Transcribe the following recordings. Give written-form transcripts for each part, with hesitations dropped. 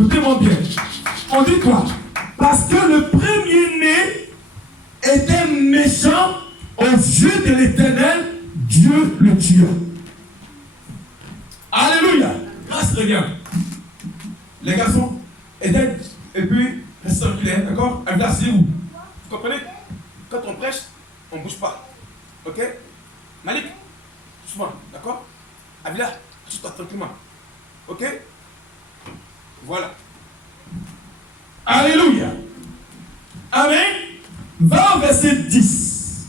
Écoutez-moi bien. On dit quoi? Parce que le premier-né était méchant aux yeux de l'Éternel, Dieu le tua. Alléluia. Grâce revient. Les garçons, aidez, et puis restez tranquilles, d'accord? Asseyez-vous. Vous comprenez? Quand on prêche, on ne bouge pas. Ok? Malik, doucement, d'accord? Abila, assis-toi tranquillement. Ok? Voilà. Alléluia. Amen. Va au verset 10.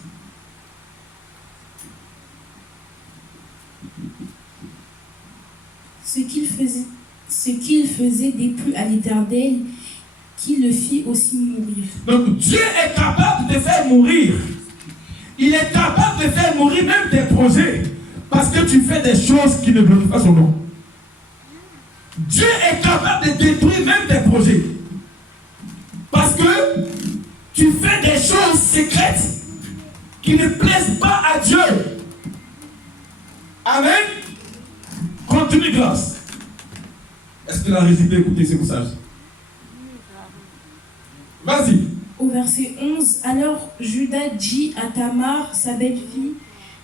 Ce qu'il faisait déplut à l'Éternel, qui le fit aussi mourir. Donc Dieu est capable de faire mourir. Il est capable de faire mourir même tes projets. Parce que tu fais des choses qui ne glorifient pas son nom. Dieu est capable de détruire même tes projets. Parce que tu fais des choses secrètes qui ne plaisent pas à Dieu. Amen. Continue, grâce. Est-ce que la récipe peut écouter ce message? Vas-y. Au verset 11, alors Judas dit à Tamar, sa belle-fille,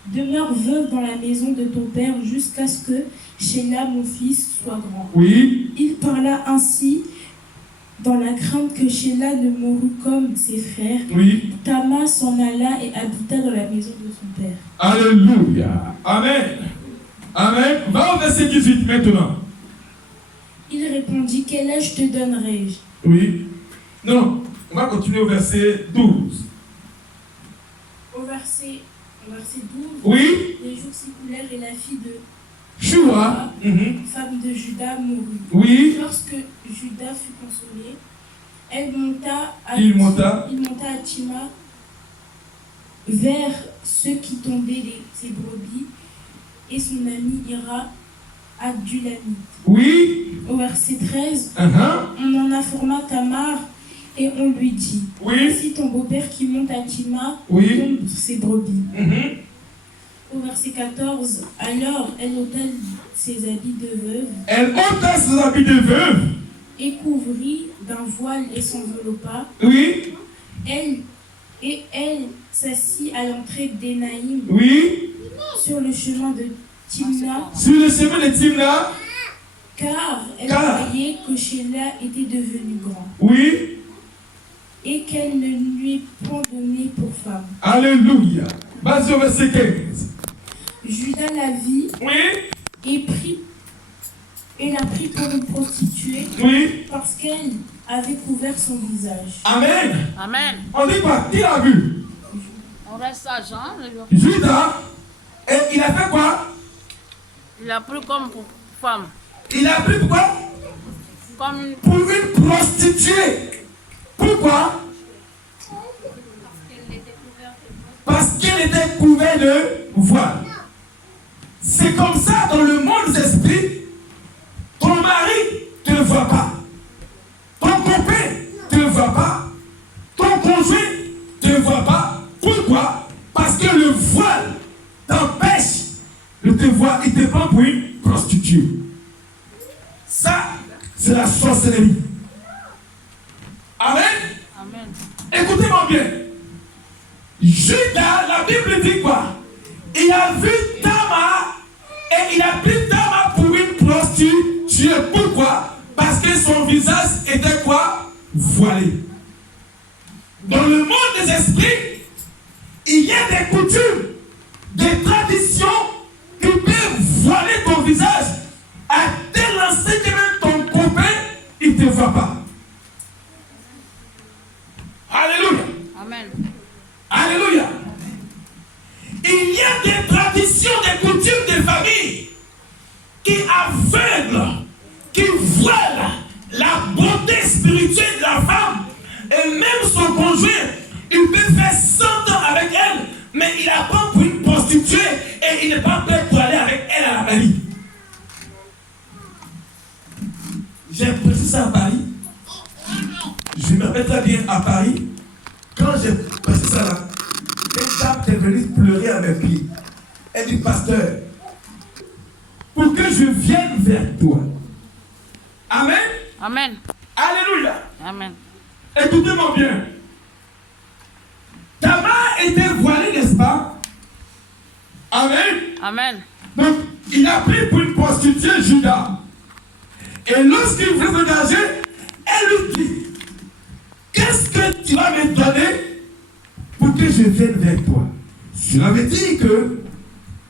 demeure veuve dans la maison de ton père jusqu'à ce que Sheila, mon fils, soit grand. Oui. Il parla ainsi dans la crainte que Sheila ne mourût comme ses frères. Oui. Tamar s'en alla et habita dans la maison de son père. Alléluia. Amen. Amen. Va au verset 18 maintenant. Il répondit, quel âge te donnerai-je? Oui. Non, on va continuer au verset 12. Au verset 12, Oui. les jours s'écoulèrent et la fille de Shua, femme de Judas, mourut. Oui. Lorsque Judas fut consolé, il monta à Timna vers ceux qui tombaient ses brebis, et son ami ira à Dulamite. Oui. Au verset 13, on en informa Tamar et on lui dit, voici ton beau-père qui monte à Timna tombe ses brebis. Au verset 14, alors elle ôta ses habits de veuve. Elle ôta ses habits de veuve. Et couvrit d'un voile et s'enveloppa. Oui. Elle s'assit à l'entrée d'Énaïm. Oui. Sur le chemin de Timna. Sur le chemin de Timna. Car elle croyait que Sheila était devenue grand. Oui. Et qu'elle ne lui est point donnée pour femme. Alléluia. Vas-y au verset 15. Judas la vit. Oui. Et l'a pris pour une prostituée. Oui. Parce qu'elle avait couvert son visage. Amen. Amen. On dit quoi? Qui l'a vu? On reste à Jean. Judas. Et il a fait quoi? Il a pris comme pour femme. Il a pris quoi? Comme pour une prostituée. Pourquoi? Parce qu'elle était couverte de voile. C'est comme ça dans le monde des esprits. Ton mari ne te voit pas. Ton copain ne te voit pas. Ton conjoint ne te voit pas. Pourquoi? Parce que le voile t'empêche de te voir. Il te prend pour une prostituée. Ça, c'est la sorcellerie. Amen. Amen. Écoutez-moi bien. Judas, la Bible dit quoi? Il a vu Tamar et il a pris Tamar pour une prostituée. Pourquoi? Parce que son visage était quoi? Voilé. Dans le monde des esprits, il y a des coutumes, des traditions qui peuvent voiler ton visage à tel enseigne que même ton copain, il ne te voit pas. Alléluia. Amen. Alléluia. Il y a des traditions, des coutumes de famille qui aveuglent, qui voilent la beauté spirituelle de la femme. Et même son conjoint, il peut faire 100 ans avec elle, mais il apprend pour une prostituée et il n'est pas prêt pour aller avec elle à la mairie. J'ai prêché ça à Paris. Je me rappelle très bien à Paris. Quand j'ai prêché ça là, une dame est venue pleurer à mes pieds. Elle dit, pasteur, pour que je vienne vers toi. Amen. Amen. Alléluia. Amen. Écoutez-moi bien. Tamar était voilée, n'est-ce pas? Amen. Amen. Donc, il a pris pour une prostituée Judas. Et lorsqu'il voulait s'engager, elle lui dit, qu'est-ce que tu vas me donner pour que je vienne vers toi? Cela veut dire que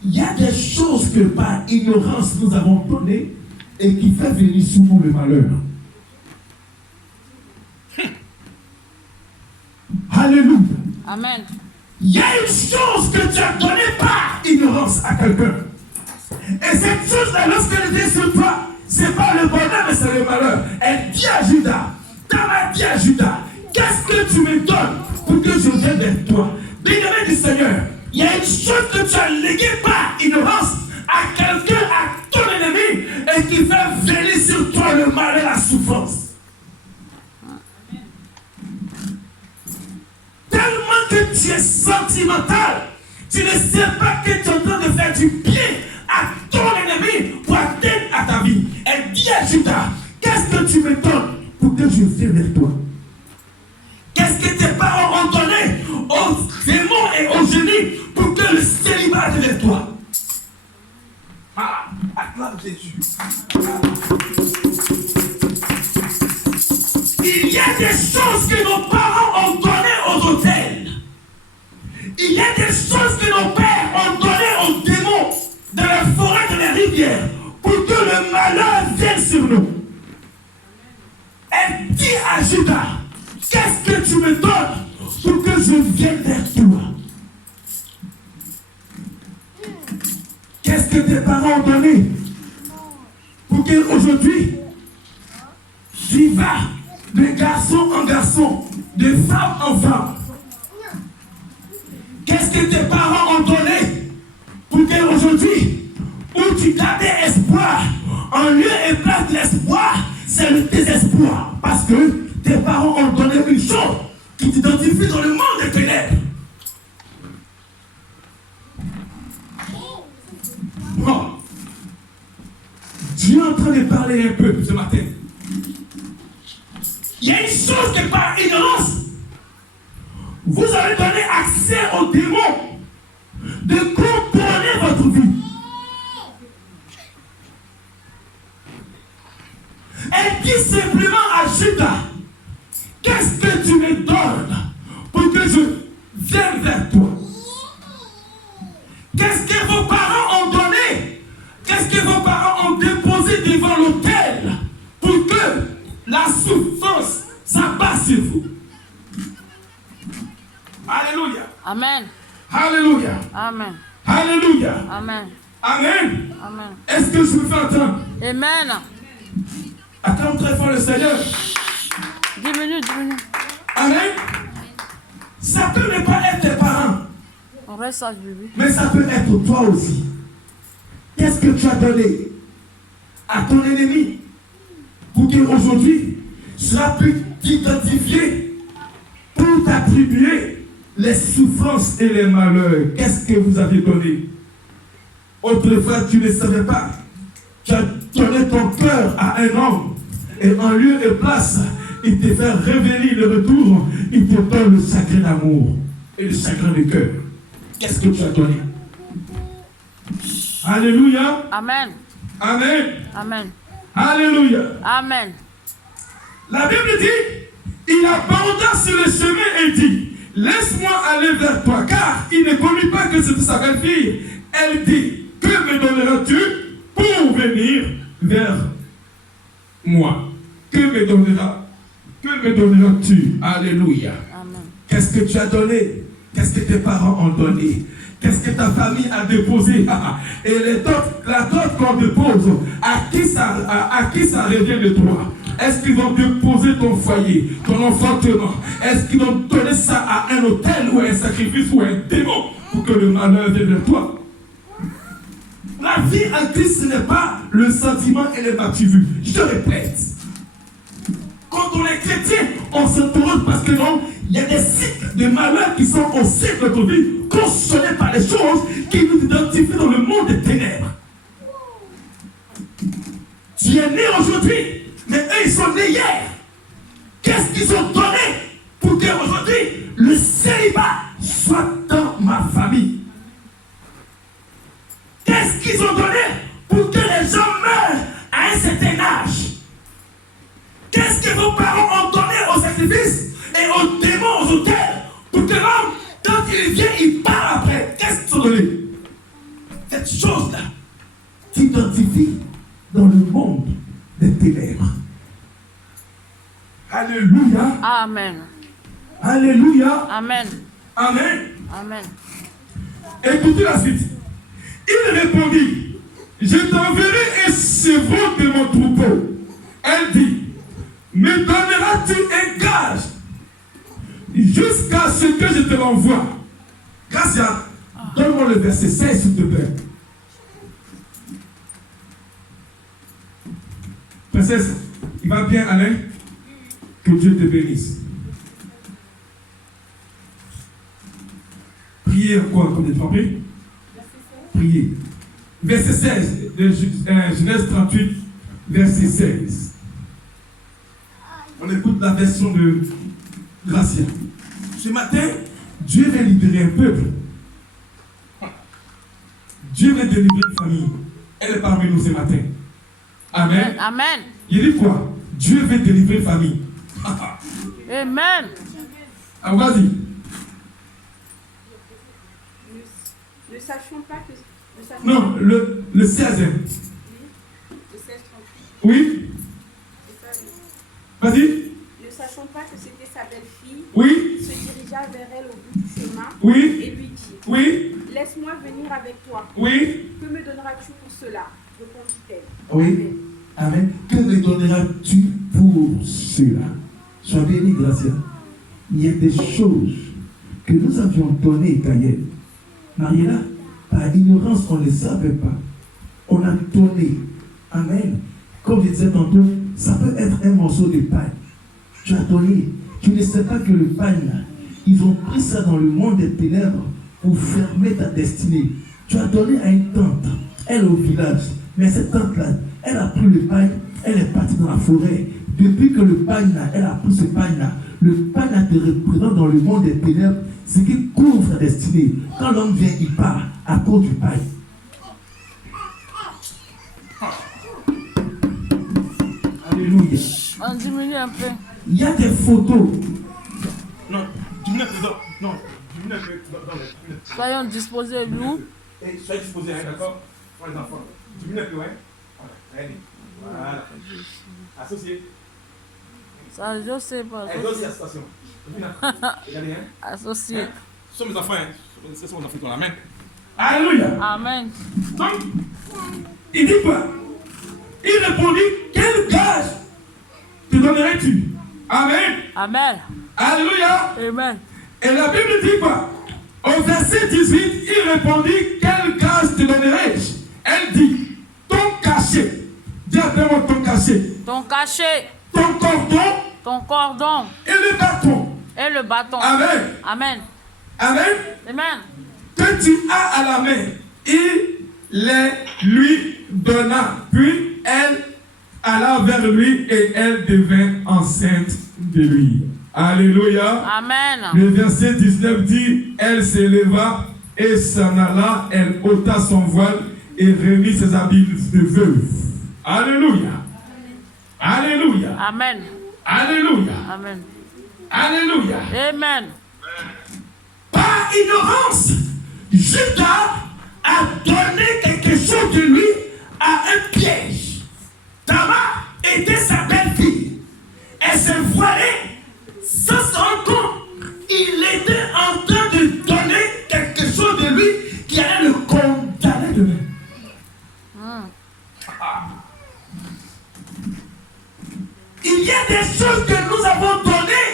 il y a des choses que par ignorance nous avons données et qui fait venir sur nous le malheur. Alléluia. Amen. Il y a une chose que tu as donnée par ignorance à quelqu'un. Et cette chose-là, lorsqu'elle vient sur toi, ce n'est pas le bonheur, mais c'est le malheur. Elle dit à Judas, Tamar dit à Judas, qu'est-ce que tu me donnes pour que je vienne vers toi? Bien-aimé du Seigneur, il y a une chose que tu as léguée par ignorance à quelqu'un, à ton ennemi, et qui fait venir sur toi le malheur, la souffrance. Tellement que tu es sentimental, tu ne sais pas que tu es en train de faire du bien à ton ennemi pour atteindre à ta vie. Elle dit à Judas, qu'est-ce que tu me donnes pour que je vienne vers toi? Qu'est-ce que tes parents ont donné aux démons et aux génies pour que le célibat vienne vers toi? Ah, acclame Jésus. Il y a des choses que nos parents ont données aux autels. Il y a des choses que nos pères ont données aux démons dans la forêt, de la rivière, pour que le malheur vienne sur nous. Elle dit à Judas, qu'est-ce que tu me donnes pour que je vienne vers toi? Qu'est-ce que tes parents ont donné pour qu'aujourd'hui, tu vas de garçon en garçon, de femme en femme? Qu'est-ce que tes parents ont donné pour qu'aujourd'hui, où tu gardais espoir, en lieu et place de l'espoir, c'est le désespoir? Parce que tes parents ont donné une chose qui t'identifie dans le monde des ténèbres. Bon. Dieu est en train de parler un peu ce matin. Il y a une chose que par ignorance, vous avez donné accès aux démons de contrôler votre vie. Elle dit simplement à Judas, qu'est-ce que tu me donnes pour que je vienne vers toi? Qu'est-ce que vos parents ont donné? Qu'est-ce que vos parents ont déposé devant l'autel pour que la souffrance s'abatte sur vous? Alléluia. Amen. Alléluia. Amen. Alléluia. Amen. Amen. Amen. Est-ce que je me fais entendre? Amen. Acclame très fort le Seigneur. 10 minutes. Amen. Ça peut ne pas être tes parents. On reste sage, bébé. Mais ça peut être toi aussi. Qu'est-ce que tu as donné à ton ennemi pour qu'aujourd'hui cela puisse t'identifier pour t'attribuer les souffrances et les malheurs? Qu'est-ce que vous avez donné? Autrefois, tu ne savais pas. Tu as donné ton cœur à un homme et en lieu et place, il te fait révéler le retour, il te donne le sacré d'amour et le chagrin du cœur. Qu'est-ce que tu as donné? Alléluia. Amen. Amen. Amen. Alléluia. Amen. La Bible dit, il abanda sur le chemin et dit, laisse-moi aller vers toi, car il ne connut pas que c'était sa belle-fille. Elle dit, que me donneras-tu pour venir vers moi? Que me donneras-tu? Alléluia. Amen. Qu'est-ce que tu as donné? Qu'est-ce que tes parents ont donné? Qu'est-ce que ta famille a déposé? Et la dot qu'on dépose, à qui ça revient de toi? Est-ce qu'ils vont déposer ton foyer, ton enfantement? Est-ce qu'ils vont donner ça à un autel ou un sacrifice ou un démon pour que le malheur vienne de toi? La vie en Christ, ce n'est pas le sentiment et les m'as-tu-vu. Je te répète. Quand on est chrétien, on s'interroge parce que non, il y a des cycles de malheur qui sont au cycle de notre vie, conditionnés par les choses qui nous identifient dans le monde des ténèbres. Tu es né aujourd'hui, mais eux ils sont nés hier. Qu'est-ce qu'ils ont donné pour qu'aujourd'hui, le célibat soit dans ma famille? Qu'est-ce qu'ils ont donné pour que les gens meurent à un certain âge? Qu'est-ce que vos parents ont donné au sacrifice et aux démons, aux auteurs, pour que l'homme, quand il vient, il part après? Qu'est-ce qu'ils ont donné? Cette chose-là t'identifie dans le monde des ténèbres. Alléluia. Amen. Alléluia. Amen. Amen. Amen. Écoutez la suite. Il répondit, je t'enverrai un chevreau de mon troupeau. Elle dit, me donneras-tu un gage jusqu'à ce que je te l'envoie? Gracia, donne-moi le verset 16 s'il te plaît. Princesse, il va bien Alain? Que Dieu te bénisse. Priez encore comme des frappés. Priez. Verset 16 de Genèse 38, verset 16. On écoute la version de Gracia. Ce matin, Dieu va libérer un peuple. Dieu va délivrer une famille. Elle est parmi nous ce matin. Amen. Amen. Il dit quoi? Dieu veut délivrer une famille. Amen. Ah, vas-y. Ne sachons pas que... Non, le 16e. Le 16, 38. Oui. Vas-y. Ne sachons pas que c'était sa belle-fille. Oui. Il se dirigea vers elle au bout du chemin. Oui. Et lui dit, Oui. laisse-moi venir avec toi. Oui. Que me donneras-tu pour cela? Répondit-elle. Oui. Amen. Que me donneras-tu pour cela? Sois béni, Gracia. Il y a des choses que nous avions données, Gaël. Mariela, par ignorance, on ne les savait pas. On a donné. Amen. Comme je disais tantôt, ça peut être un morceau de pain. Tu as donné. Tu ne sais pas que le pain, là, ils ont pris ça dans le monde des ténèbres pour fermer ta destinée. Tu as donné à une tante, elle au village. Mais cette tante-là, elle a pris le pain, elle est partie dans la forêt. Depuis que le pain là, elle a pris ce pain là, le pain là te représente dans le monde des ténèbres, ce qui couvre ta destinée. Quand l'homme vient, il part à cause du pain. Alléluia. On diminue un peu. Il y a des photos. Non, diminue un peu non, diminue un peu dans les... Soyons disposés, nous. Et soyez disposés, hein, d'accord? Pour les enfants. Diminue un peu, ouais. Allez. Voilà. Associé. Ça, je sais pas. Allez, aussi association. Regardez, hein. Associé. Ce sont mes enfants, hein. Ce sont mes enfants qui ont la main. Alléluia. Amen. Donc, il dit quoi? Il répondit, quel gage te donnerais-tu? Amen. Amen. Alléluia. Amen. Et la Bible dit quoi? Au verset 18, il répondit, quel gage te donnerais-je? Elle dit, ton cachet. Dis après moi ton cachet. Ton cachet. Ton cordon. Ton cordon. Et le bâton. Et le bâton. Amen. Amen. Amen. Amen. Que tu as à la main. Il les lui donna. Puis elle alla vers lui et elle devint enceinte de lui. Alléluia. Amen. Le verset 19 dit, elle s'éleva et s'en alla, elle ôta son voile et remit ses habits de veuve. Alléluia. Alléluia. Amen. Alléluia. Amen. Alléluia. Amen. Par ignorance, Judas a donné quelque chose de lui à un piège. Tamar était sa belle-fille. Elle s'est voilée sans se rendre compte. Il était en train de donner quelque chose de lui qui allait le condamner demain. Il y a des choses que nous avons données.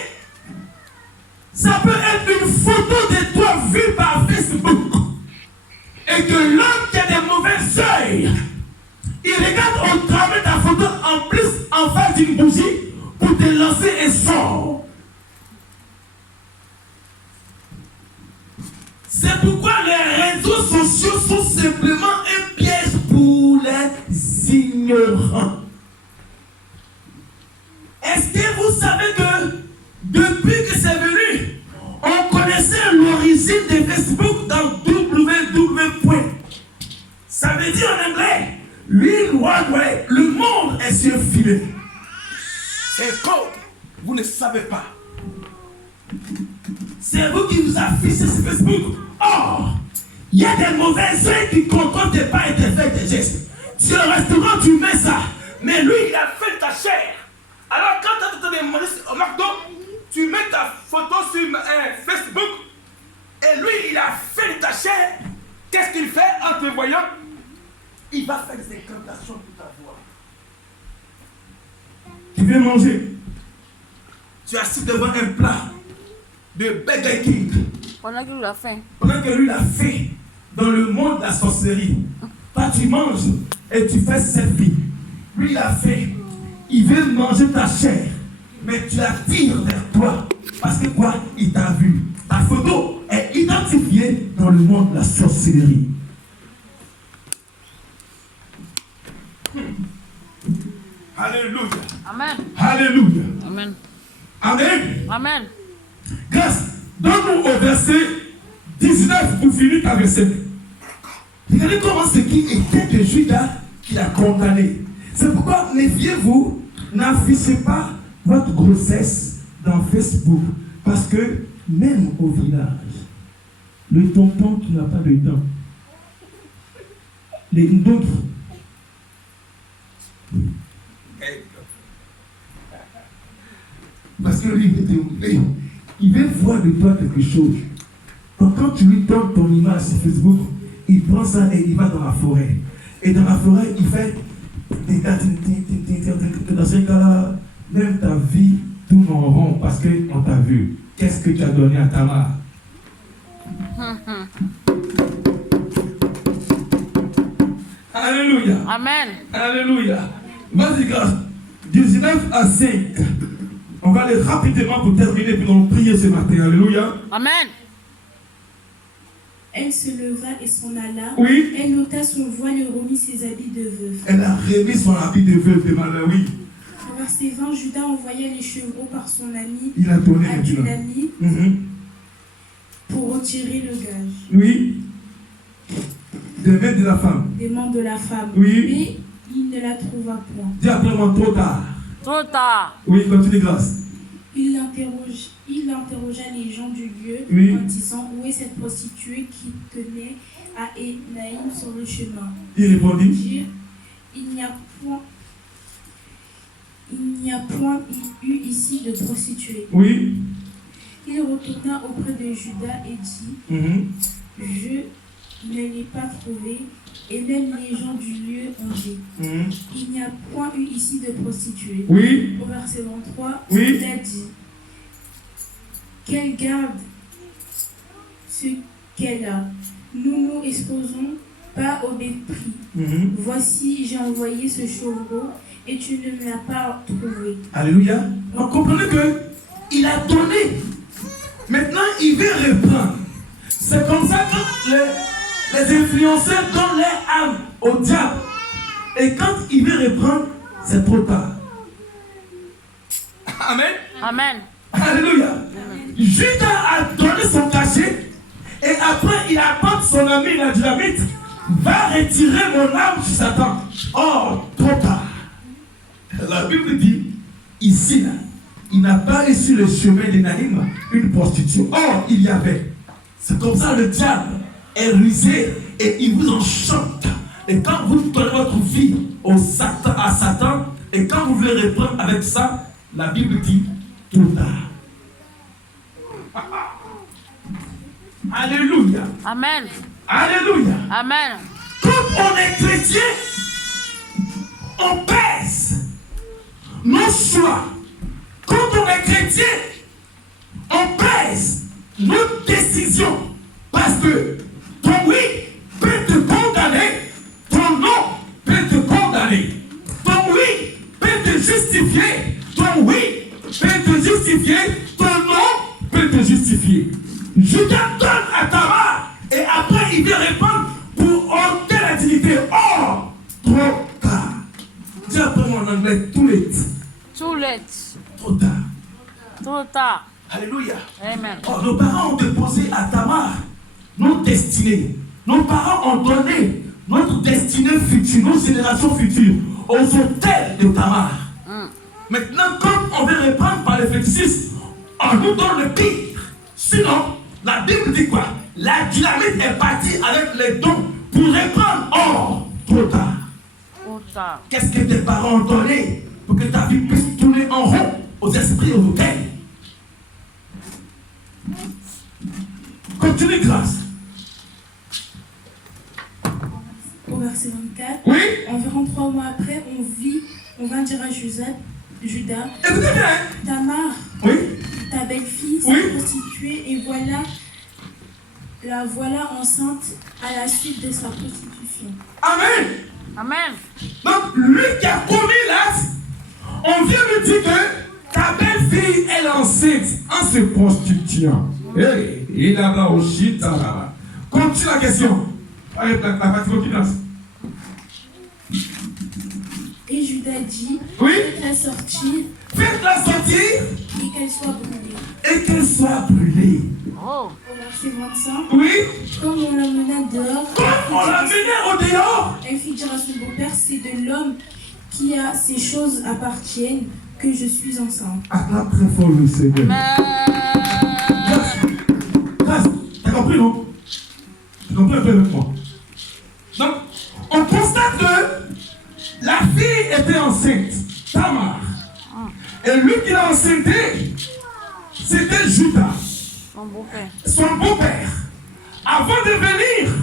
Ça peut être une photo de toi vue par Facebook. Et que l'homme qui a des mauvais œils, il regarde au travers de ta photo en plus en face d'une bougie pour te lancer un sort. C'est pourquoi les réseaux sociaux sont simplement un piège pour les ignorants. Est-ce que vous savez que depuis que c'est venu, on connaissait l'origine de Facebook dans www. Ça veut dire en anglais, le monde est sur filet. C'est code. Vous ne savez pas. C'est vous qui vous affichez sur Facebook. Or, il y a des mauvais œils qui contrôlent tes pas et tes faits, tes gestes. Sur le restaurant, tu mets ça. Mais lui, il a fait ta chair. Alors, quand tu as demandé au McDo, tu mets ta photo sur Facebook. Et lui, il a fait de ta chair. Qu'est-ce qu'il fait en te voyant? Il va faire des incantations pour ta voix. Tu viens manger. Tu es assis devant un plat de Burger King. Pendant que lui l'a fait. Pendant que lui l'a fait dans le monde de la sorcellerie. Toi, tu manges et tu fais selfie. Lui, il a fait. Il veut manger ta chair. Mais tu l'attires vers toi. Parce que quoi? Il t'a vu. Ta photo est identifiée dans le monde de la sorcellerie. Alléluia. Amen. Alléluia. Amen. Amen. Amen. Grâce. Donne-nous au verset 19 pour finir ta verset. Regardez comment ce qui était de Judas qui l'a condamné. C'est pourquoi, méfiez-vous, n'affichez pas votre grossesse dans Facebook. Parce que même au village, le tonton qui n'a pas de dents, les ndongi, parce que lui, il veut voir de toi quelque chose. Donc quand tu lui donnes ton image sur Facebook, il prend ça et il va dans la forêt. Et dans la forêt, il fait des gars, dans ce cas-là, même ta vie tourne en rond parce qu'on t'a vu. Qu'est-ce que tu as donné à Tamar? Alléluia. Amen. Alléluia. Vas-y, grâce. 19 à 5. On va aller rapidement pour terminer, puis on va prier ce matin. Alléluia. Amen. Elle se leva et s'en alla. Oui. Elle ôta son voile et remit ses habits de veuve. Elle a remis son habit de veuve de malheur, oui. Au verset 20, Judas envoya les chevreaux par son ami Il a donné Adulami pour retirer le gage. Oui. Des mains de la femme. Des mains de la femme. Oui. Mais il ne la trouva point. Dis après moi, trop tard. Trop tard. Oui, continue, grâce. Il interrogea les gens du lieu Oui. en disant: où est cette prostituée qui tenait à Énaïm sur le chemin? Il répondit: Dire, il n'y a point eu ici de prostituée. oui. Il retourna auprès de Judas et dit: je ne l'ai pas trouvée. Et même les gens du lieu ont dit: il n'y a point eu ici de prostituée. Oui. Au verset 23, Oui. il a dit: qu'elle garde ce qu'elle a. Nous nous exposons pas au mépris. Voici, j'ai envoyé ce chevreau et tu ne me l'as pas trouvé. Alléluia. Donc comprenez que il a donné. Maintenant, il veut reprendre. C'est comme ça que les influenceurs donnent leur âme au diable. Et quand il veut reprendre, c'est trop tard. Amen. Amen. Alléluia. Judas a donné son cachet. Et après, il apporte son ami la dynamite. Va retirer mon âme sur Satan. Oh, trop tard. La Bible dit, ici, là, il n'a pas eu sur le chemin d'Énaïm une prostituée. Or, il y avait. C'est comme ça le diable est rusé et il vous enchante. Et quand vous donnez votre vie à Satan, et quand vous voulez reprendre avec ça, la Bible dit, trop tard. Alléluia. Amen. Alléluia. Amen. Quand on est chrétien, on pèse nos choix. Quand on est chrétien, on pèse nos décisions. Parce que ton oui peut te condamner, ton non peut te condamner. Ton oui peut te justifier, ton oui peut te justifier, ton non peut te justifier. Judas donne à Tamar et après il vient répondre pour ôter la dignité. Oh, trop tard. Dis après moi en anglais, too late. Too late. Trop tard. Trop tard. Alléluia. Amen. Oh, nos parents ont déposé à Tamar notre destinée. Nos parents ont donné notre destinée future, nos générations futures, aux autels de Tamar. Maintenant, comme on veut reprendre par les fétichistes, on nous donne le pire. Sinon, la Bible dit quoi? La dynamite est partie avec les dons pour reprendre. Or, trop tard. Trop tard. Qu'est-ce que tes parents ont donné pour que ta vie puisse tourner en rond aux esprits, aux autels? Continue, grâce. Au verset 24, Oui. environ 3 mois après, on vint dire à Judas, Écoutez bien. Tamar, Oui. ta belle-fille s'est Oui. prostituée et la voilà enceinte à la suite de sa prostitution. Amen. Amen. Donc, lui qui a commis l'acte, on vient me dire que ta belle-fille est enceinte en se prostituant. Hey, il a là aussi, là. Continue la question. Allez, la partie continence. Et Judas dit, Oui. faites-la sortir Faites-la sortir et qu'elle soit brûlée. et qu'elle soit brûlée. Oh. Au verset 25, Oui. comme on la mena dehors, Comme on l'a mené au dehors. elle fit dire à son beau-père, c'est de l'homme qui a ces choses appartiennent que je suis enceinte. Acclame très fort le Seigneur. Grâce. T'as compris, non? Tu comprends un peu avec moi? Donc, on constate que la fille était enceinte, Tamar. Et lui qui l'a enceintée, c'était Judas, Mon beau-père. son beau-père. Avant de venir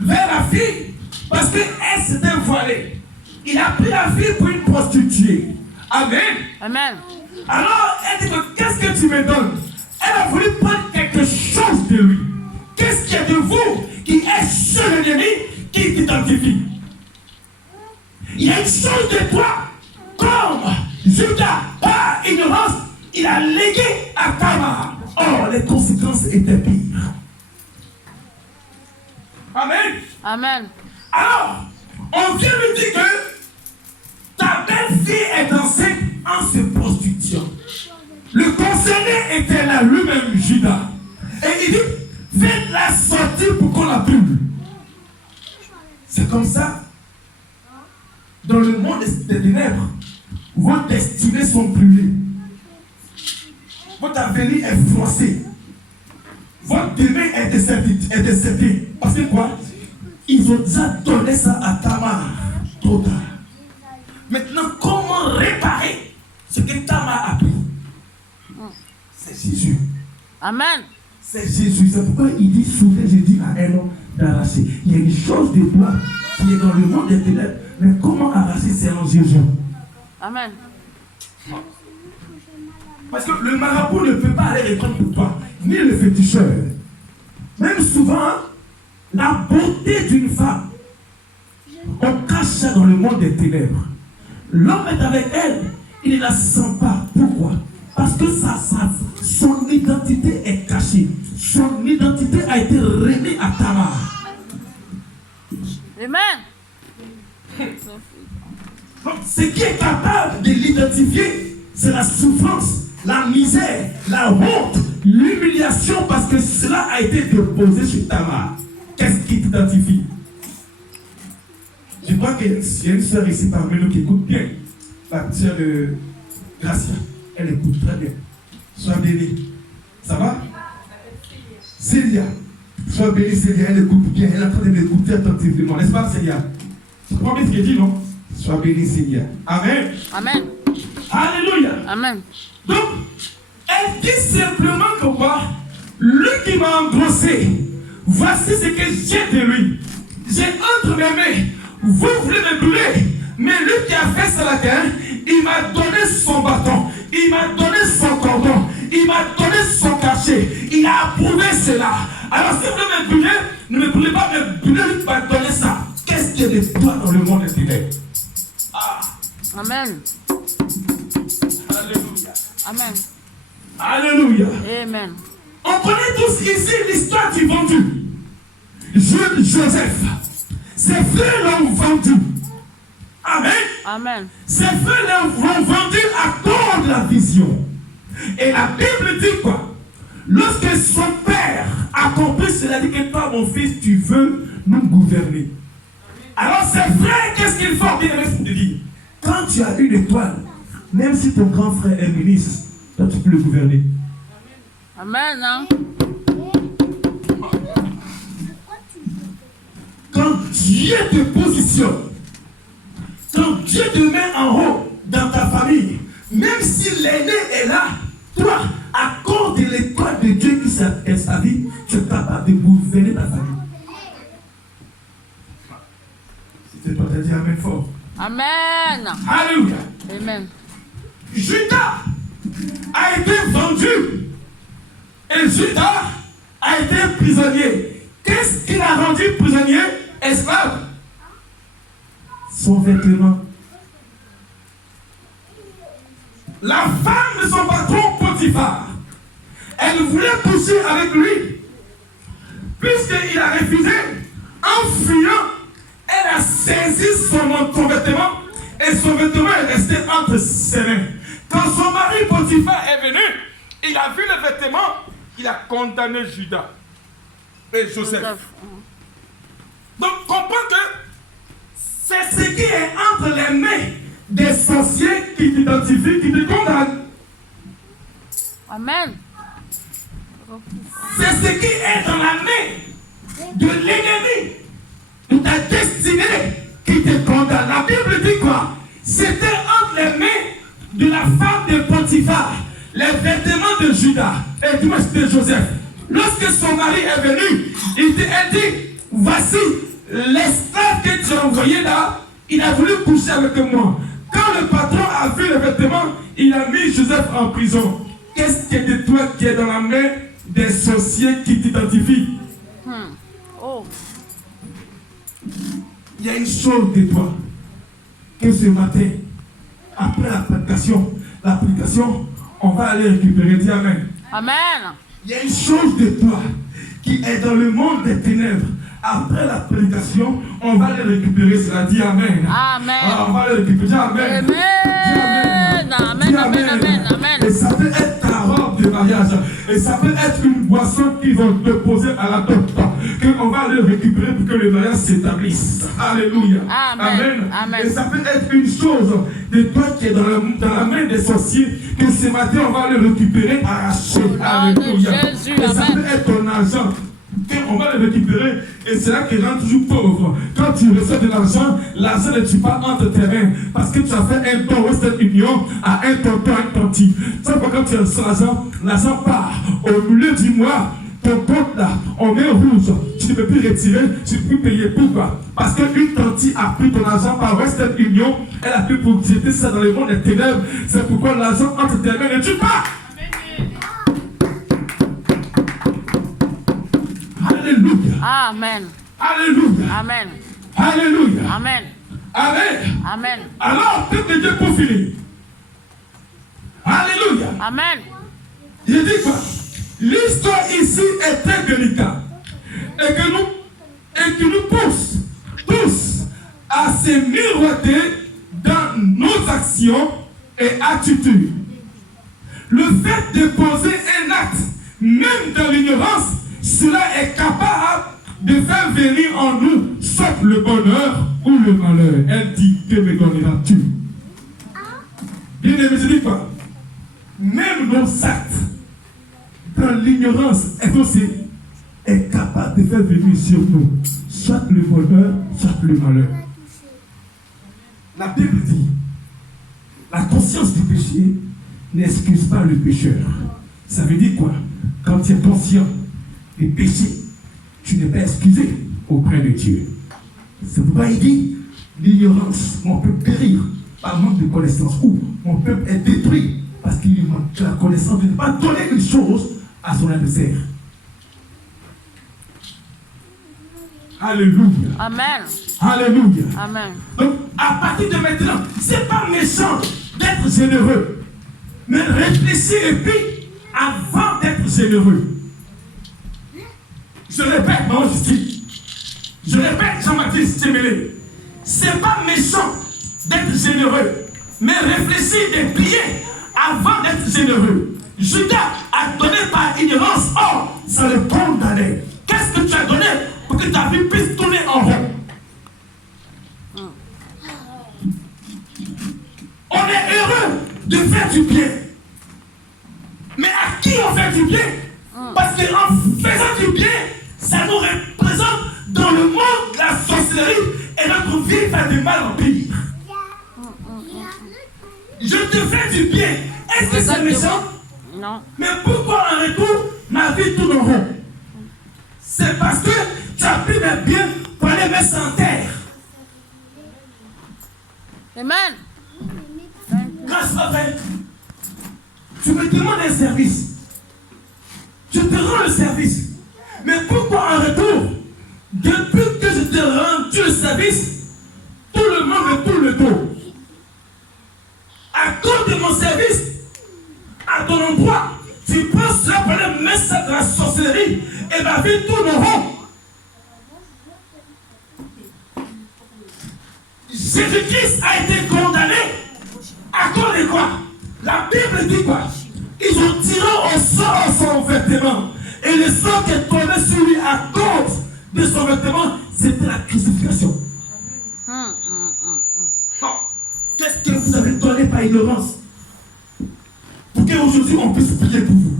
vers la fille, parce qu'elle s'était voilée, il a pris la fille pour une prostituée. Amen. Amen. Alors, elle dit que qu'est-ce que tu me donnes? Elle a voulu prendre quelque chose de lui. Qu'est-ce qu'il y a de vous qui est chez l'ennemi qui t'identifie? Il y a une chose de toi, comme Judas, par ignorance, il a légué à Tamar. Or, les conséquences étaient pires. Amen. Amen. Alors, on vient me dire que ta belle-fille est enceinte en se prostituant. Le concerné était là, lui-même, Judas. Et il dit, faites-la sortir pour qu'on la brûle. C'est comme ça. Dans le monde des ténèbres, vos destinées sont brûlées. Votre avenir est froissé. Votre demain est décédé. Parce que quoi? Ils ont déjà donné ça à Tamar. Trop tard. Maintenant, comment réparer ce que Tamar a pris? C'est Jésus. Amen. C'est Jésus. C'est pourquoi il dit souvent, j'ai dit à un homme d'arracher. Il y a une chose de toi qui est dans le monde des ténèbres. Mais comment arracher? C'est en Jésus. Amen. Parce que le marabout ne peut pas aller reprendre pour toi, ni le féticheur. Même souvent, la beauté d'une femme, on cache ça dans le monde des ténèbres. L'homme est avec elle, il ne la sent pas. Pourquoi? Parce que son identité est cachée. Son identité a été remise à Tamar. Amen. Donc, ce qui est capable de l'identifier, c'est la souffrance, la misère, la honte, l'humiliation, parce que cela a été déposé sur Tamar. Qu'est-ce qui t'identifie? Je crois qu'il y a une soeur ici parmi nous qui écoute bien. La soeur de Gracia. Elle écoute très bien. Sois bénie. Ça va? Célia. Sois bénie, Célia. Elle écoute bien. Elle est en train de m'écouter attentivement. N'est-ce pas, Célia? Tu comprends bien ce qu'il dit, non? Sois bénie, Célia. Amen. Amen. Alléluia. Amen. Donc, elle dit simplement que quoi? Lui qui m'a engrossé, voici ce que j'ai de lui. J'ai entre mes mains. Vous voulez me brûler, mais lui qui a fait cela, il m'a donné son bâton, il m'a donné son cordon, il m'a donné son cachet, il a approuvé cela. Alors si vous voulez me brûler, ne me brûlez pas, me brûler, lui qui m'a donné ça. Qu'est-ce qu'il y a de toi dans le monde des ténèbres? Amen. Alléluia. Amen. Alléluia. Amen. On connaît tous ici l'histoire du vendu. Joseph. Ses frères l'ont vendu. Amen. Amen. Ses frères l'ont vendu à cause de la vision. Et la Bible dit quoi? Lorsque son père a compris cela, dit que toi, mon fils, tu veux nous gouverner. Alors ses frères, qu'est-ce qu'ils font? Bien de dire, quand tu as une étoile, même si ton grand frère est ministre, toi tu peux le gouverner. Amen. Hein? Quand Dieu te positionne, quand Dieu te met en haut dans ta famille, même si l'aîné est là, toi, à cause de l'étoile de Dieu qui est sa vie, tu es capable de gouverner ta famille. Si c'est toi, tu as dit Amen fort. Amen. Alléluia. Amen. Judas a été vendu et Judas a été prisonnier. Qu'est-ce qu'il a rendu prisonnier? Esclave. Son vêtement. La femme de son patron Potiphar, elle voulait coucher avec lui. Puisqu'il a refusé, en fuyant, elle a saisi son vêtement et son vêtement est resté entre ses mains. Quand son mari Potiphar est venu, il a vu le vêtement, il a condamné Judas et Joseph. Donc comprends que c'est ce qui est entre les mains des sorciers qui t'identifient, qui te condamnent. Amen. C'est ce qui est dans la main de l'ennemi de ta destinée qui te condamne. La Bible dit quoi? C'était entre les mains de la femme de Potiphar, les vêtements de Judas et du reste de Joseph. Lorsque son mari est venu, elle dit, voici l'esclave que tu as envoyé là, il a voulu coucher avec moi. Quand le patron a vu les vêtements, il a mis Joseph en prison. Qu'est-ce que de toi qui est dans la main des sorciers qui t'identifient? Oh. Il y a une chose de toi que ce matin, après l'application, on va aller récupérer. Dis Amen. Amen. Il y a une chose de toi qui est dans le monde des ténèbres. Après la prédication, on va les récupérer. Cela dit Amen. Amen. Alors on va les récupérer. Dis Amen. Amen. Amen. Amen. Amen. Amen. Et ça peut être ta robe de mariage. Et ça peut être une boisson qu'ils vont te poser à la tête. Qu'on va le récupérer pour que le mariage s'établisse. Alléluia. Amen. Amen. Et ça peut être une chose de toi qui est dans la main des sorciers. Que ce matin on va le récupérer, arracher. Alléluia. Jésus. Et ça Amen. peut être ton argent. On va le récupérer et c'est là qu'il rend toujours pauvre. Quand tu reçois de l'argent, l'argent ne tue pas entre tes mains parce que tu as fait un don Western Union à un tonton, un tonti. Tu sais quand tu reçois l'argent part au milieu du mois. Ton compte là, on met rouge, tu ne peux plus retirer, tu ne peux plus payer. Pourquoi? Parce qu'une tante a pris ton argent par Western Union, elle a fait pour jeter ça dans le monde des ténèbres. C'est pourquoi l'argent entre tes mains ne tue pas. Alléluia. Amen. Alléluia. Amen. Alléluia. Amen. Amen. Amen. Alors, peuple de Dieu pour finir. Alléluia. Amen. Il dit quoi? L'histoire ici est très délicate. Et que nous pousse tous à se miroiter dans nos actions et attitudes. Le fait de poser un acte, même dans l'ignorance, cela est capable de faire venir en nous soit le bonheur ou le malheur. Elle dit, que me donneras-tu? Bien aimé, je dis quoi? Même nos actes, dans l'ignorance, est capable de faire venir sur nous soit le bonheur, soit le malheur. La Bible dit, la conscience du péché n'excuse pas le pécheur. Ça veut dire quoi? Quand tu es conscient des péchés, tu n'es pas excusé auprès de Dieu. C'est pourquoi il dit, l'ignorance, mon peuple périr par manque de connaissance, ou mon peuple est détruit parce qu'il lui manque la connaissance de ne pas donner une chose à son adversaire. Alléluia. Amen. Alléluia. Amen. Donc, à partir de maintenant, c'est pas méchant d'être généreux. Mais réfléchis et puis, avant d'être généreux. Je répète, je répète, Jean-Baptiste Tchemélé. C'est pas méchant d'être généreux. Mais réfléchis et priez avant d'être généreux. Judas a donné par ignorance, or ça le condamnait. Qu'est-ce que tu as donné pour que ta vie puisse tourner en rond? On est heureux de faire du bien. Mais à qui on fait du bien? Parce qu'en faisant du bien, ça nous représente dans le monde de la sorcellerie et notre vie fait du mal en pire. Je te fais du bien. Est-ce que c'est méchant? Non. Mais pourquoi en retour, ma vie tourne en rond? C'est parce que tu as pris mes biens pour aller mettre en terre. Amen. Grâce à Dieu, tu me demandes un service. Je te rends le service. Mais pourquoi en retour, depuis que je te rends le service, tout le monde me tourne le dos? À cause de mon service, à ton endroit, tu penses que pour aller mettre ça de la sorcellerie et ma vie tourne en rond. Jésus-Christ a été condamné à cause de quoi? La Bible dit quoi? Ils ont tiré au sort son vêtement. Et le sang qui est tombé sur lui à cause de son vêtement, c'était la crucifixion. Non. Qu'est-ce que vous avez donné par ignorance? Pour qu'aujourd'hui on puisse prier pour vous.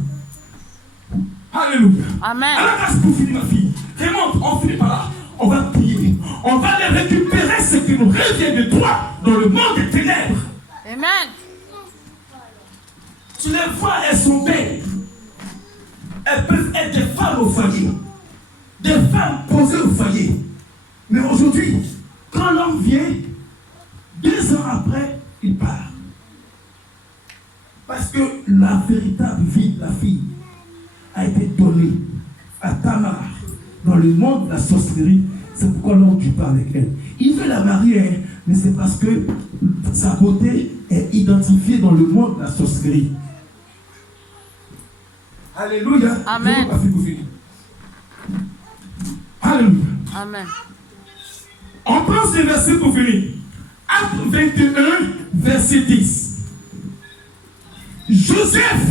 Alléluia. Amen. Alors, grâce pour finir, ma fille. Remonte, on finit par là. On va prier. On va les récupérer ce qui nous revient de toi dans le monde des ténèbres. Amen. Tu les vois, elles sont belles. Elles peuvent être des femmes au foyer. Des femmes posées au foyer. Mais aujourd'hui, quand l'homme vient, 2 ans après, il part. Parce que la véritable vie de la fille a été donnée à Tamar dans le monde de la sorcellerie. C'est pourquoi l'homme tu parles avec elle. Il veut la marier, mais c'est parce que sa beauté est identifiée dans le monde de la sorcellerie. Alléluia. Amen. Alléluia. Amen. On prend ce verset pour finir. Acte 21, verset 10. Joseph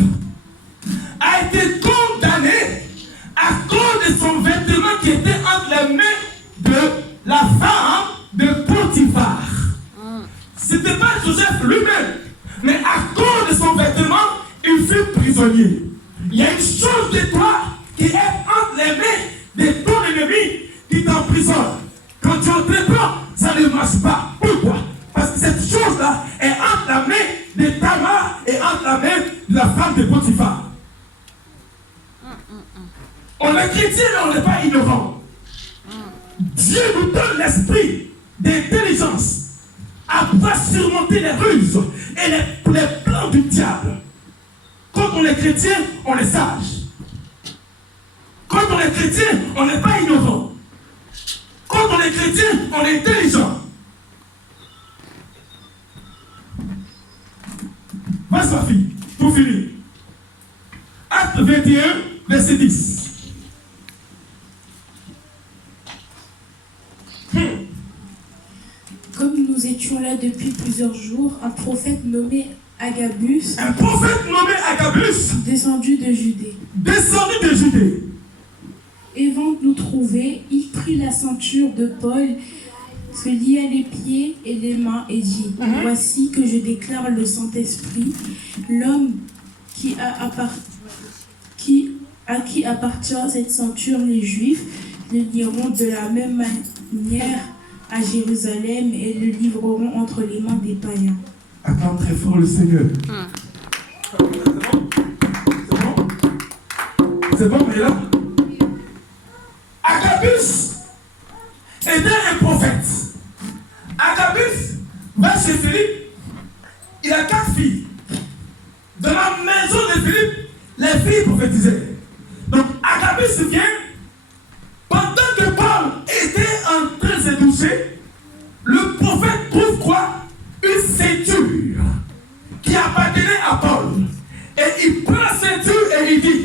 a été condamné à cause de son vêtement qui était entre les mains de la femme de Potiphar. Ce n'était pas Joseph lui-même, mais à cause de son vêtement, il fut prisonnier. Il y a une chose de toi qui est entre les mains de ton ennemi qui t'emprisonne. Quand tu entreprends, ça ne marche pas. Pourquoi? Parce que cette chose-là est entre la main de Tamar et entre la main de la femme de Potiphar. On est chrétien, mais on n'est pas ignorant. Dieu nous donne l'esprit d'intelligence à pouvoir surmonter les ruses et les plans du diable. Quand on est chrétien, on est sage. Quand on est chrétien, on n'est pas ignorant. Quand on est chrétien, on est intelligent. Vas-y ma fille, pour finir. Acte 21, verset 10. Comme nous étions là depuis plusieurs jours, un prophète nommé Agabus, descendu de Judée, et vint nous trouver, il prit la ceinture de Paul, se lia les pieds et les mains et dit, voici que je déclare le Saint-Esprit, l'homme à qui appartient cette ceinture, les Juifs le lieront de la même manière à Jérusalem et le livreront entre les mains des païens. Acclame très fort le Seigneur. C'est bon, mais là, Agabus était un prophète. Agabus va chez Philippe. Il a 4 filles. Dans la maison de Philippe, les filles prophétisaient. Donc Agabus vient. Pendant que Paul était en train de se doucher, le prophète trouve quoi? Une ceinture qui appartenait à Paul. Et il prend la ceinture et il dit,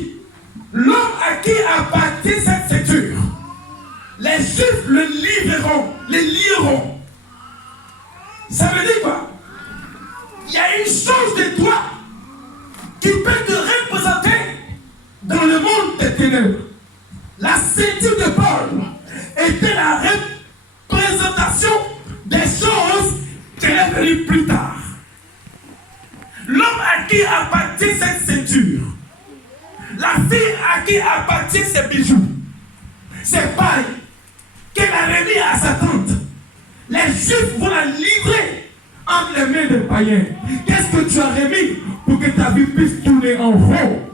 l'homme à qui appartient cette ceinture, les Juifs le livreront, les lieront. Ça veut dire quoi? ténèbres. La ceinture de Paul était la représentation des choses qu'elle est venue plus tard. L'homme à qui appartient cette ceinture, la fille à qui appartient ses bijoux, ses pailles qu'elle a remis à sa tante, les Juifs vont la livrer entre les mains des païens. Qu'est-ce que tu as remis pour que ta vie puisse tourner en rond?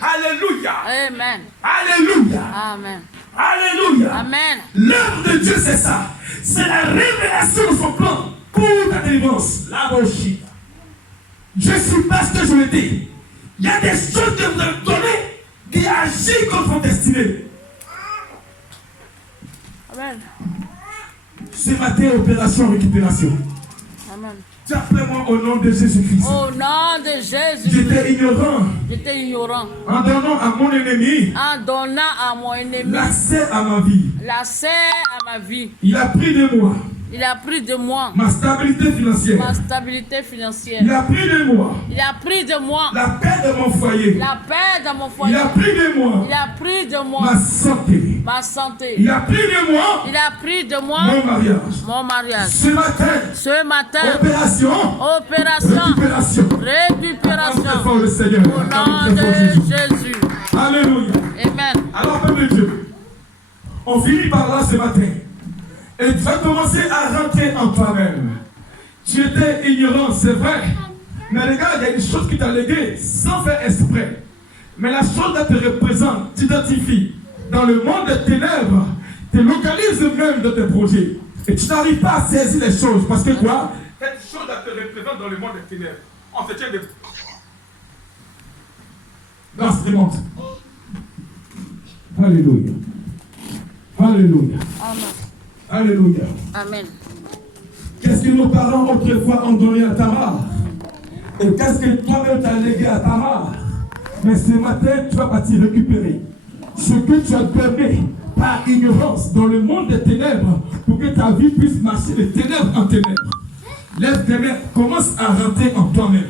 Alléluia. Amen. Alléluia. Amen. Alléluia. Amen. L'œuvre de Dieu, c'est ça. C'est la révélation de son plan pour ta délivrance. La bullshit. Je suis pasteur, je le dis. Il y a des choses que vous avez données qui agissent contre votre destinée. Amen. Ce matin, opération récupération. Amen. Appelez-moi au nom de Jésus-Christ. Au nom de Jésus. J'étais ignorant. J'étais ignorant. En donnant à mon ennemi En donnant à mon ennemi l'accès à ma vie. l'accès à ma vie. Il a pris de moi Il a pris de moi ma stabilité financière. ma stabilité financière. Il a pris de moi Il a pris de moi la paix de mon foyer. la paix dans mon Il foyer. a pris de moi Il a pris de moi ma santé. ma santé. Il a pris de moi Il a pris de moi mon mariage. mon mariage. Ce matin, Ce matin, opération opération, récupération. récupération. Le Seigneur. Au nom de Jésus. Alléluia. Amen. Alors, peuple de Dieu, on finit par là ce matin. Et tu vas commencer à rentrer en toi-même. Tu étais ignorant, c'est vrai. Mais regarde, il y a une chose qui t'a légué sans faire exprès. Mais la chose qui te représente, t'identifie. Dans le monde des ténèbres, te localise même dans tes projets. Et tu n'arrives pas à saisir les choses. Parce que quoi? Cette chose qui te représente dans le monde des ténèbres. On se tient de... Grâce remonte. Alléluia. Alléluia. Amen. Alléluia. Amen. Qu'est-ce que nos parents autrefois ont donné à Tamar? Et qu'est-ce que toi-même t'as légué à Tamar? Mais ce matin, tu vas partir récupérer ce que tu as donné par ignorance dans le monde des ténèbres pour que ta vie puisse marcher de ténèbres en ténèbres. Lève tes mains, commence à rentrer en toi-même.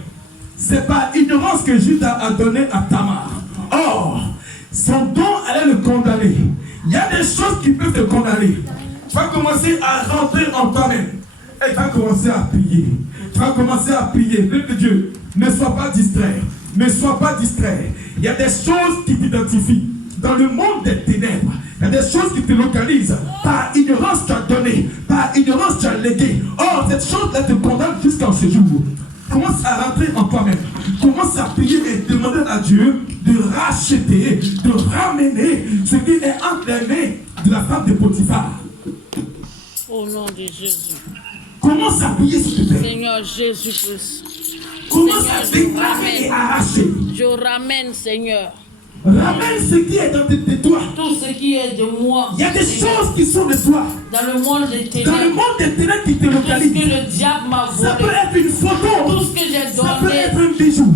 C'est par ignorance que Judas a donné à Tamar. Or, son don allait le condamner. Il y a des choses qui peuvent te condamner. Tu vas commencer à rentrer en toi-même. Et tu vas commencer à prier. Tu vas commencer à prier. Peuple de Dieu, ne sois pas distrait. Ne sois pas distrait. Il y a des choses qui t'identifient. Dans le monde des ténèbres, il y a des choses qui te localisent. Par ignorance, tu as donné. Par ignorance, tu as légué. Or, cette chose-là te condamne jusqu'à ce jour. Commence à rentrer en toi-même. Commence à prier et demander à Dieu de racheter, de ramener ce qui est entre les mains de la femme de Potiphar. Au nom de Jésus. Commence à prier, s'il te plaît. Seigneur Jésus-Christ. Commence à déclarer et arracher. Je ramène, Seigneur, Ramène ce qui est de toi. tout ce qui est de moi. Il y a des choses qui sont de toi. Dans le monde des Dans le ténèbres. monde des ténèbres qui te Tout ce localisent. que le diable m'a Ça peut volé. être une photo. Tout ce que j'ai Ça peut donné être un bijou.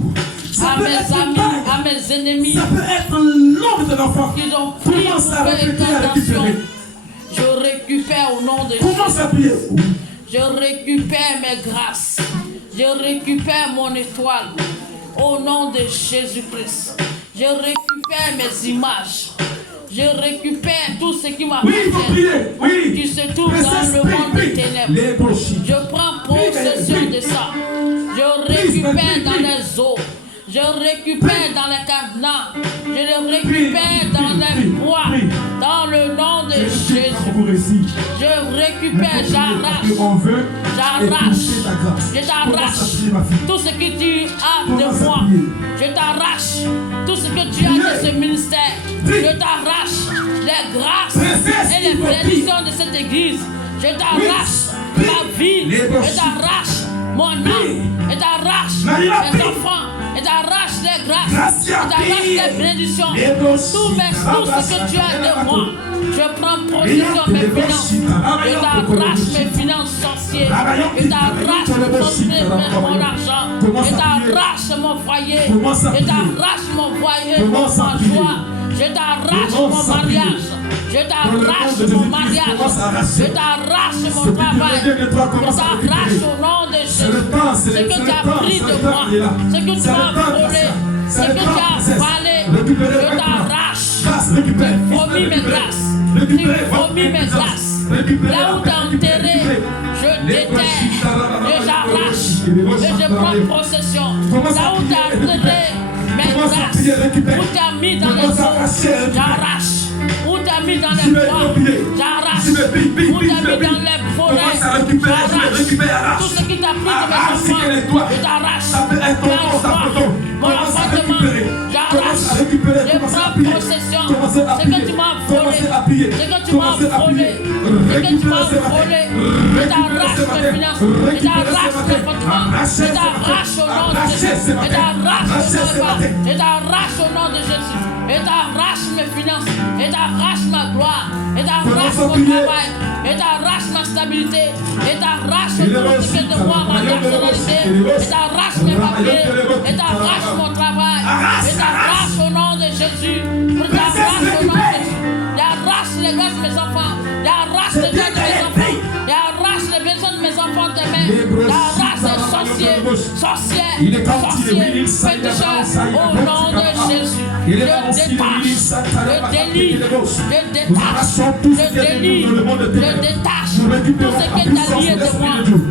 Ça à peut mes être une amis, bague. à mes ennemis, Ça peut être l'homme de ton enfant. qu'ils ont pris Commence pour à faire répéter, à tentation. récupérer. Je récupère au nom de Commence Jésus. à prier. Je récupère mes grâces. Je récupère mon étoile. Au nom de Jésus-Christ. Je récupère mes images. Je récupère tout ce qui Oui, il faut m'appartient. prier. Oui. Qui se trouve dans le monde des ténèbres. Les brochis. Je prends possession de ça. Je récupère dans les eaux. Je récupère dans les cadenas. Je le récupère dans les bois. Dans le nom de Jésus. Je récupère, j'arrache, je t'arrache tout ce que tu as de moi. Je t'arrache tout ce que tu as de ce ministère. Je t'arrache les grâces et les bénédictions de cette église. Je t'arrache ma vie. Je t'arrache mon âme. Je t'arrache mes enfants. Je t'arrache les grâces. Je t'arrache les bénédictions. Tout ce que tu as de moi. Je prends possession de mes finances. Je t'arrache mes finances sorcières. Je t'arrache mon argent. Je t'arrache mon foyer. Je t'arrache mon foyer, mon joie. Je t'arrache mon mariage. Je t'arrache mon mariage. Je t'arrache mon travail. Je t'arrache au nom de Jésus. Ce que tu as pris de moi. Ce que tu as volé. Ce que tu as avalé. Je t'arrache. Tu vomis mes grâces. Tu vomis mes grâces. Là où tu as enterré, je déterre et j'arrache et je prends possession. Là où tu as enterré mes grâces, où tu as mis dans les eaux, j'arrache. Où tu as mis dans les bois, j'arrache. Où tu as mis dans les forêts, j'arrache. Tout ce qui t'a pris de mes enfants, je t'arrache. Mon appartement, j'arrache. Je prends possession. C'est que tu m'as volé. C'est que tu m'as volé. C'est que tu m'as volé. Je t'arrache mes finances. Je t'arrache mes vêtements. Je t'arrache au nom de Jésus. Je t'arrache au nom de Jésus. Je t'arrache mes finances. Je t'arrache ma gloire. Je t'arrache mon travail. Je t'arrache ma stabilité. Je t'arrache tout ce qui est de moi, ma personnalité. Je t'arrache mes papiers. Je t'arrache mon travail. Je t'arrache au nom de Jésus. Je t'arrache au nom de Jésus. J'arrache les gosses de mes enfants. J'arrache les gosses de mes enfants. J'arrache les besoins de mes enfants demain. J'arrache les sorciers, féticheurs, au nom de Jésus. Je détache, je délivre, je détache tout ce qui est allié de moi,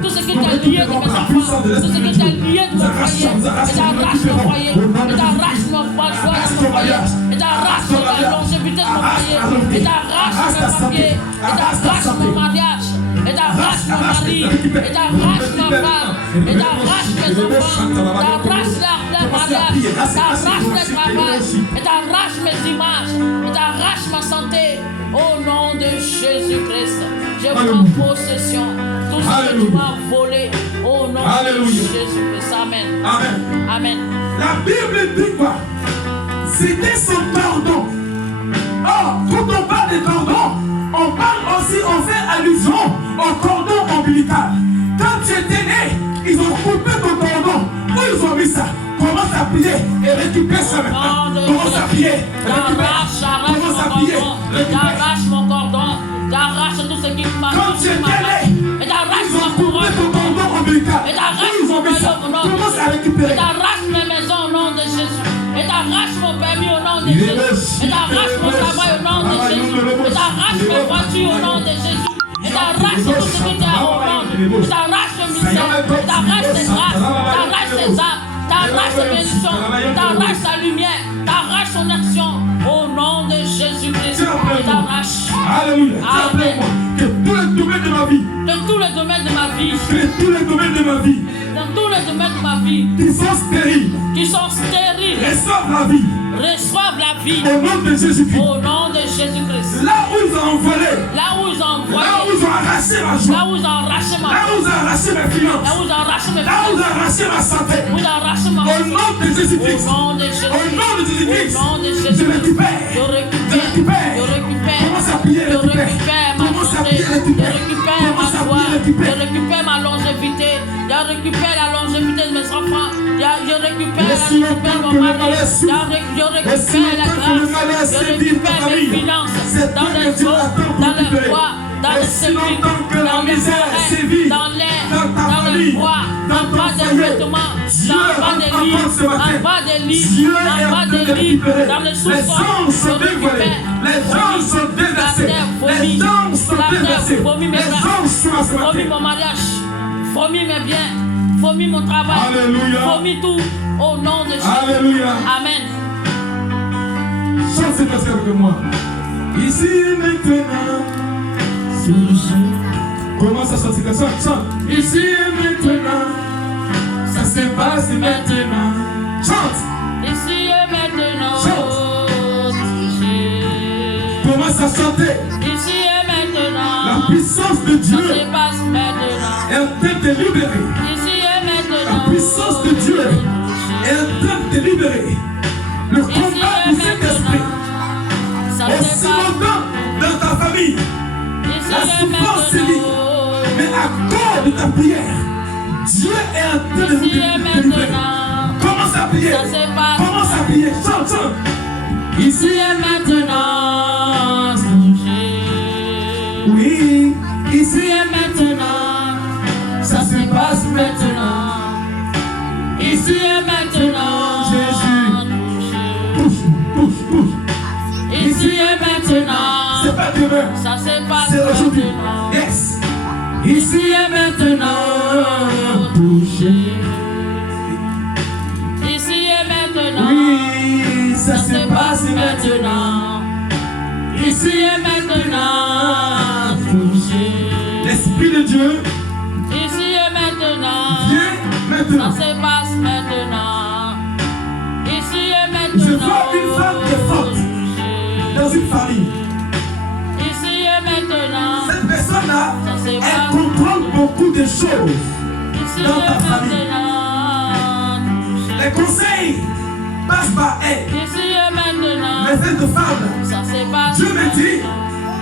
tout ce qui est allié de mes enfants, tout ce qui est allié de mon foyer. Et j'arrache mon foyer, et j'arrache mon joie de mon foyer, et j'arrache la longévité de mon foyer, et j'arrache mes papiers, et j'arrache mon mariage, et j'arrache mon mari, et j'arrache ma femme, et j'arrache mes enfants, j'arrache leur mariage, j'arrache le travail, et j'arrache mes images, et j'arrache ma santé. Au nom de Jésus-Christ, je prends possession. Tout ce que tu m'as volé, au nom de Jésus-Christ. Amen. Amen. Amen. La Bible dit quoi? C'était son cordon. Or, quand on parle de cordon, on parle aussi, on fait allusion au cordon ombilical. Quand tu étais né, ils ont coupé ton cordon. Où ils ont mis ça? Commence à prier et récupère ça maintenant. Commence à prier, récupère. Commence à prier, j'arrache mon cordon, j'arrache tout ce qui m'a quand tu étais né, et j'arrache ils ont ma coupé couronne, ton cordon ombilical. et j'arrache Où ils ont mis ça? Commence à récupérer. et j'arrache mes maisons au nom de Jésus, et j'arrache mon permis au nom de Jésus, et j'arrache mon travail au nom de Jésus, et j'arrache mes voitures au nom de Jésus. Et t'arraches tout ce qui t'est à reprendre. T'arraches le mystère, t'arraches les grâces, t'arraches les âmes, t'arraches les bénédictions, t'arraches la lumière, t'arraches son action. Au nom de Jésus-Christ, t'arraches. Alléluia. Amen. Que tous les domaines de ma vie, De tous les domaines de ma vie, que tous les domaines de ma vie, dans tous les domaines de ma vie, qui sont stériles, qui sont stériles, reçoivent la vie. reçoivent la vie. Au nom de Jésus-Christ. Au nom de Jésus-Christ. Là où ils ont volé, Là où ils ont envoyé, là où ils ont arraché ma joie, là où ils ont arraché ma là où ils ont arraché mes finances, là où ils ont arraché mes là où ils ont arraché ma santé, où ils ont arraché ma au nom de Jésus-Christ, Au nom de Jésus. au nom de Jésus-Christ, Au nom de je Jésus. récupère, Je je récupère. récupère, Je récupère. commence à prier, Je récupère, récupère ma commence à santé. prier, Je récupère, récupère ma commence à joie. prier, Je récupère. récupère ma longévité. Je récupère la longévité de mes enfants. Je récupère mon mari. Je récupère la grâce. Je récupère mes finances dans les eaux, dans les bois, dans les semis, dans les forêts, dans l'air, dans les bois, en bas des vêtements, en bas des lits, en bas des lits, en bas des lits, dans les sous-sols. Je récupère. Les gens sont déversés. Les gens sont déversés. Vomit mes Les gens sont vomit assoiffés. mon mariage, vomit mes biens, vomit mon travail, Alléluia. vomit tout au nom de Jésus. Alléluia. Amen. Chante cette verset avec moi. Ici et maintenant, comment ça chante cette verset? Chante. Ici et maintenant, ça se passe maintenant. Chante. Ici et maintenant, Commence à chanter. ici et maintenant, La puissance de ça Dieu se passe maintenant. est en train de libérer. Ici et maintenant, La puissance de Dieu est en train de libérer. Le ici combat et du Saint-Esprit. maintenant, ça Aussi se passe. longtemps dans ta famille, Ici la et souffrance sévit. maintenant, Mais à cause de ta prière, Dieu est en train de ici et libérer. maintenant, Commence à prier. ça se passe. Commence à prier. Chante, chante. Ici et maintenant, Oui, ici ici et maintenant, ça se passe maintenant. ici et maintenant, Jésus. Touche, touche. maintenant touché. Ici et maintenant. Oui, ça se passe maintenant. Ici et maintenant touché. L'Esprit de Dieu ici et maintenant. vient maintenant. Ça se passe maintenant. Ici et maintenant. Je vois une femme qui est forte dans une famille. Ici et maintenant. Cette personne-là, Ça se elle passe. contrôle beaucoup de choses Ici dans et ta famille. maintenant. Les conseils passent par elle. Ici et maintenant. Mais cette femme, Ça se passe. Dieu me dit,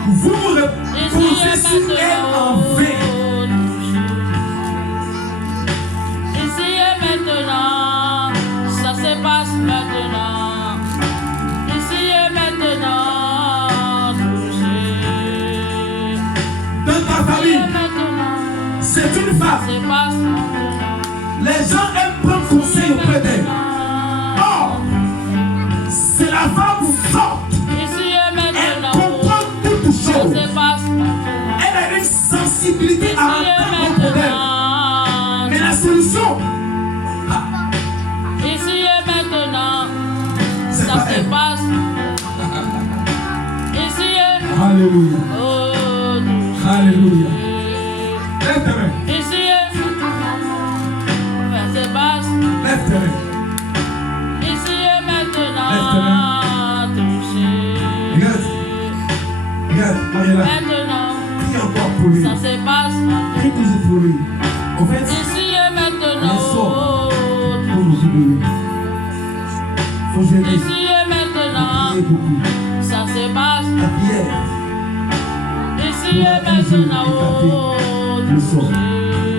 vous vous Ici reposez et sur elle en maintenant. vain. Ici et maintenant. Ça se passe maintenant. Ici et maintenant. Dans ta Ici famille, et maintenant. c'est une Ça femme. se passe maintenant. Les gens aiment prendre conseil auprès d'elle. Or, c'est la femme forte. Ici et Elle maintenant. comprend toutes Ça choses. se passe maintenant. Elle a une sensibilité Ici à et entendre vos problèmes. maintenant. Mais la solution, Ici et maintenant. c'est Ça pas se elle. passe. Ici et Alléluia. oh, Alléluia. Lève tes mains. ici et ça se passe. Lève tes mains. Ici et maintenant. Touché. Regarde. Regarde, Mariela. Maintenant. Prie encore pour lui. Ça se passe. Prie toujours pour lui. En fait, Ici et maintenant. pour nous de lui. Faut gêner. Ici et maintenant. Prier beaucoup. Ça se passe. La prière. Ici et maintenant. Le sort.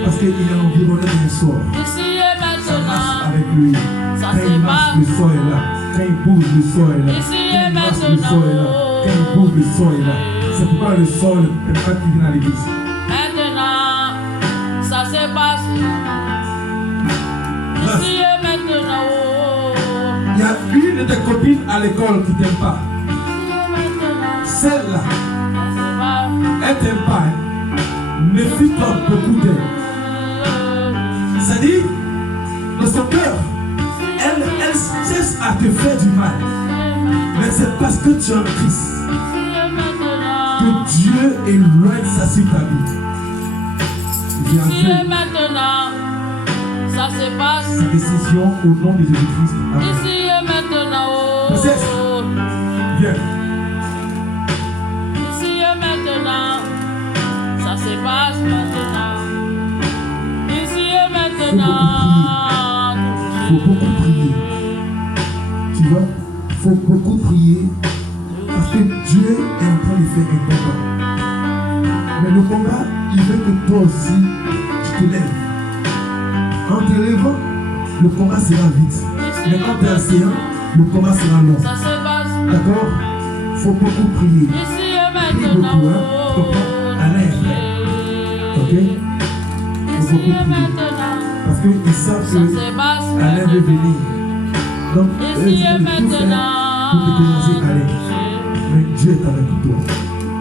Parce qu'il est environné d'un sort. Ici et Ça marche maintenant. avec lui. Ça Quand il se marche, passe. le sort est là. Quand il bouge, le sort est là. Ici Quand et il marche, le maintenant. sort est là. Quand il bouge, le sort est là. C'est pourquoi le sort ne peut pas qui vient à l'église. Maintenant. Ça se passe. Grâce. Ici et maintenant. Il y a une de tes copines à l'école qui t'aime pas. Ici et maintenant. Celle-là, Ça se passe. elle t'aime pas. Hein. Méfie-toi beaucoup d'elle. C'est-à-dire, dans son cœur, elle cesse à te faire du mal. Mais c'est parce que tu es en Christ que Dieu éloigne ça sur ta vie. Viens Ici et faire maintenant, ça se passe. sa décision au nom de Jésus-Christ. Amen. Ici et maintenant, Princesse. Viens. ici et maintenant, ça se passe maintenant. Ici et maintenant, Il faut beaucoup prier. Tu vois, il faut beaucoup prier parce que Dieu est en train de faire un combat. Mais le combat, il veut que toi aussi, tu te lèves. En te levant, le combat sera vite. Mais quand tu es assis, le combat sera long. ça se passe. D'accord? Il faut beaucoup prier. Ici et Prie maintenant, beaucoup, hein? Tu comprends? Alain est prêt. Ok? Il faut ici beaucoup et prier. maintenant, Parce qu'ils savent ça que se passe. Alain veut venir. Donc, eux, Ici ils et veulent tout faire maintenant, pour te commencer Alain. Mais Dieu est avec toi.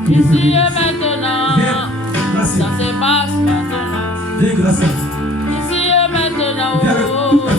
Il est ici venu. et maintenant, Viens, grâce. ça se passe maintenant. Viens, grâce. Ici et maintenant, Viens avec toute ta